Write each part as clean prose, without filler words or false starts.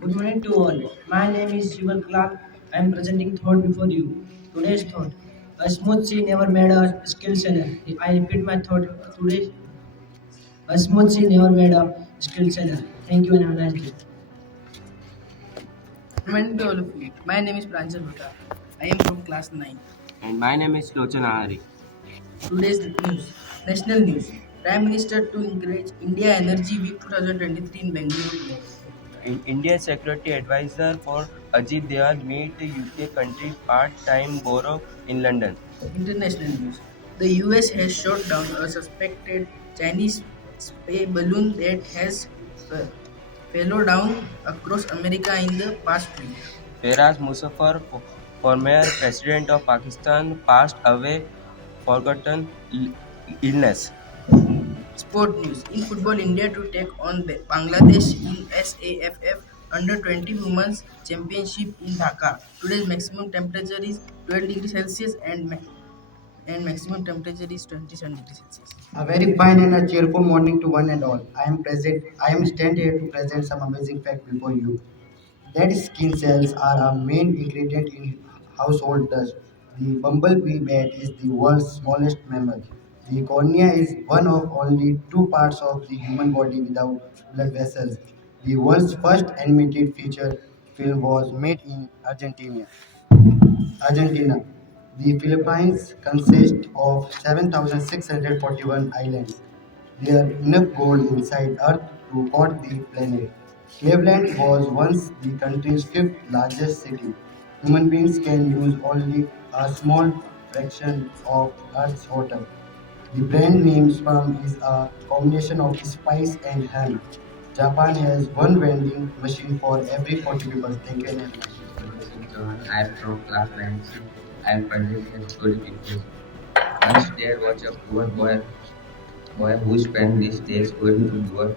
Good morning to all. My name is Vivekanand. I am presenting thought before you. Today's thought. A smooth sea never made a skill seller. I repeat my thought. Today, a smooth sea never made a skill seller. Thank you and have a nice day. Good morning to all of you. My name is Pranjal Bhutta. I am from class 9. And my name is Lochana Hari. Today's news. National news. Prime Minister to encourage India Energy Week 2023 in Bengaluru. In India's security advisor for Ajit Dayal meet UK country part-time bureau in London. International news. The US has shot down a suspected Chinese spy balloon that has uh, fell down across America in the past week. Whereas Muzaffar, former president of Pakistan, passed away forgotten illness. Sport news. In football, India to take on Bangladesh in SAFF Under 20 Women's Championship in Dhaka. Today's maximum temperature is 12 degrees Celsius and maximum temperature is 27 degrees Celsius. A very fine and a cheerful morning to one and all. I am stand here to present some amazing fact before you. Dead skin cells are a main ingredient in household dust. The bumblebee bat is the world's smallest mammal. The cornea is one of only two parts of the human body without blood vessels. The world's first animated feature film was made in Argentina. The Philippines consists of 7,641 islands. There are enough gold inside Earth to pot the planet. Cleveland was once the country's fifth largest city. Human beings can use only a small fraction of Earth's water. The brand name sperm is a combination of spice and ham. Japan has one vending machine for every 40 people. Thank you and have a nice day. I am from class 9C. I am presenting a story before you. Once there was a poor boy who spent his days going to door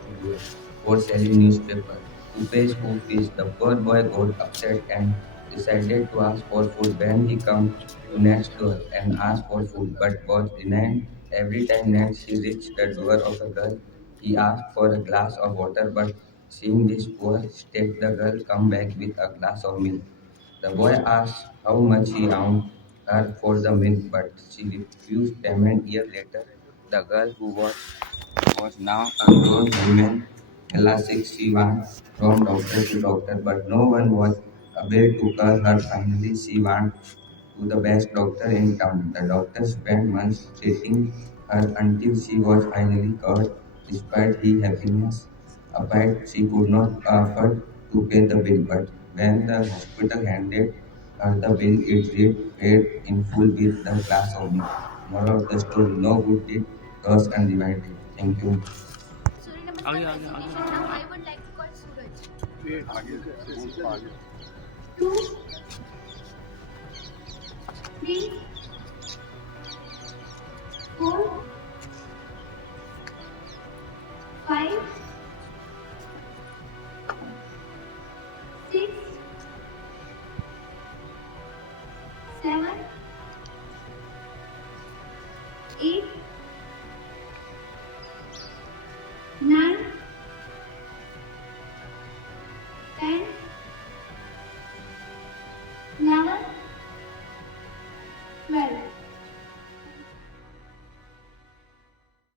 for selling newspaper. To pay school fees, the poor boy got upset and decided to ask for food. When he came to next door and asked for food, but was denied every time next he reached the door of a girl. He asked for a glass of water, but seeing this poor state, the girl come back with a glass of milk. The boy asked how much he owed her for the milk, but she refused payment. Years later, the girl who was now a grown woman, elastic she went from doctor to doctor, but no one was able to cure her. Finally, she went to the best doctor in town. The doctor spent months treating her until she was finally cured. Despite her happiness, apart she could not afford to pay the bill. But when the hospital handed her the bill, it read paid in full with the glass of milk. Moral of the story: no good deed goes undivided. Thank you. Sorry, नमस्कार presentation. Now I would like to call Suraj. Two, three, four.